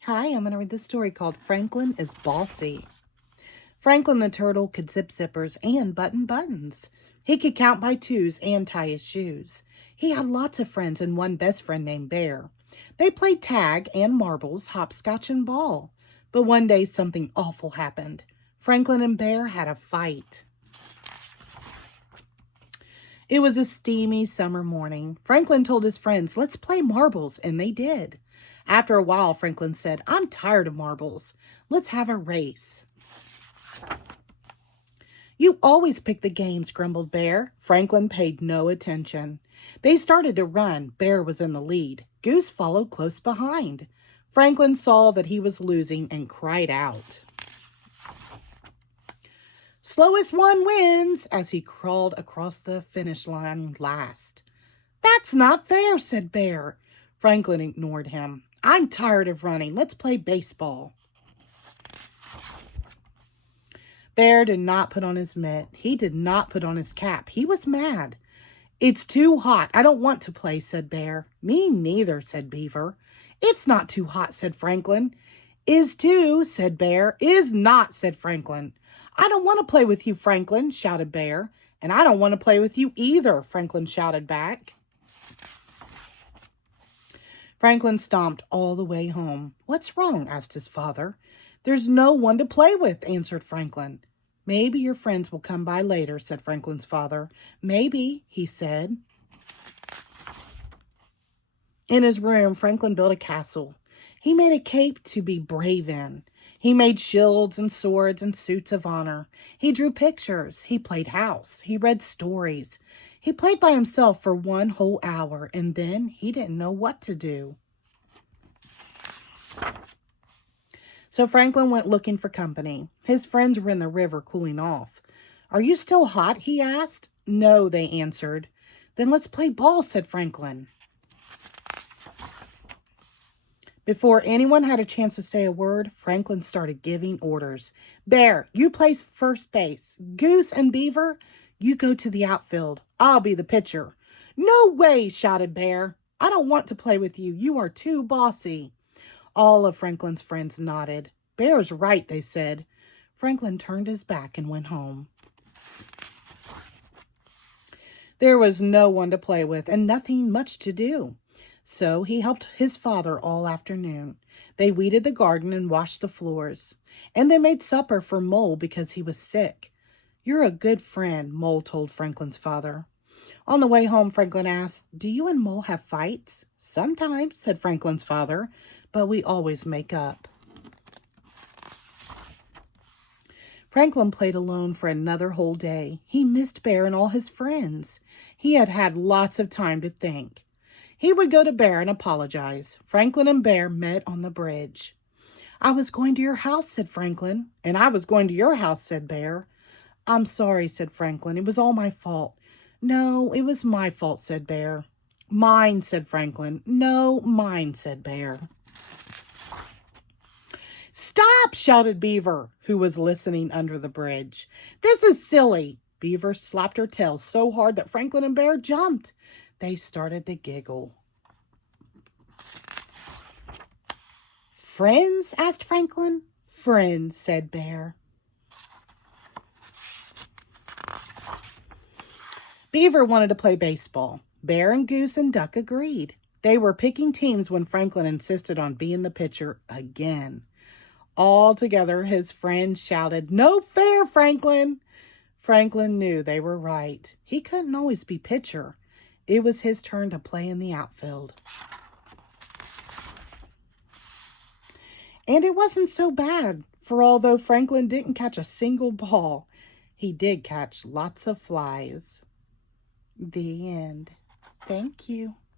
Hi, I'm going to read this story called Franklin is Bossy. Franklin the turtle could zip zippers and button buttons. He could count by twos and tie his shoes. He had lots of friends and one best friend named Bear. They played tag and marbles, hopscotch and ball. But one day something awful happened. Franklin and Bear had a fight. It was a steamy summer morning. Franklin told his friends, "Let's play marbles," and they did. After a while, Franklin said, "I'm tired of marbles. Let's have a race." "You always pick the games," grumbled Bear. Franklin paid no attention. They started to run. Bear was in the lead. Goose followed close behind. Franklin saw that he was losing and cried out. "Slowest one wins," as he crawled across the finish line last. "That's not fair," said Bear. Franklin ignored him. "I'm tired of running. Let's play baseball." Bear did not put on his mitt. He did not put on his cap. He was mad. "It's too hot. I don't want to play," said Bear. "Me neither," said Beaver. "It's not too hot," said Franklin. "Is too," said Bear. "Is not," said Franklin. "I don't want to play with you, Franklin," shouted Bear. "And I don't want to play with you either," Franklin shouted back. Franklin stomped all the way home. "What's wrong?" asked his father. "There's no one to play with," answered Franklin. "Maybe your friends will come by later," said Franklin's father. "Maybe," he said. In his room, Franklin built a castle. He made a cape to be brave in. He made shields and swords and suits of honor. He drew pictures. He played house. He read stories. He played by himself for 1 whole hour, and then he didn't know what to do. So Franklin went looking for company. His friends were in the river cooling off. "Are you still hot?" he asked. "No," they answered. "Then let's play ball," said Franklin. Before anyone had a chance to say a word, Franklin started giving orders. "Bear, you play first base. Goose and Beaver, you go to the outfield. I'll be the pitcher." "No way," shouted Bear. "I don't want to play with you. You are too bossy." All of Franklin's friends nodded. "Bear's right," they said. Franklin turned his back and went home. There was no one to play with and nothing much to do. So he helped his father all afternoon. They weeded the garden and washed the floors. And they made supper for Mole because he was sick. "You're a good friend," Mole told Franklin's father. On the way home, Franklin asked, "Do you and Mole have fights?" "Sometimes," said Franklin's father, "but we always make up." Franklin played alone for another whole day. He missed Bear and all his friends. He had had lots of time to think. He would go to Bear and apologize. Franklin and Bear met on the bridge. "I was going to your house," said Franklin. "And I was going to your house," said Bear. "I'm sorry," said Franklin. "It was all my fault." "No, it was my fault," said Bear. "Mine," said Franklin. "No, mine," said Bear. "Stop!" shouted Beaver, who was listening under the bridge. "This is silly." Beaver slapped her tail so hard that Franklin and Bear jumped. They started to giggle. "Friends?" asked Franklin. "Friends," said Bear. Beaver wanted to play baseball. Bear and Goose and Duck agreed. They were picking teams when Franklin insisted on being the pitcher again. All together, his friends shouted, "No fair, Franklin!" Franklin knew they were right. He couldn't always be pitcher. It was his turn to play in the outfield. And it wasn't so bad, for although Franklin didn't catch a single ball, he did catch lots of flies. The end. Thank you.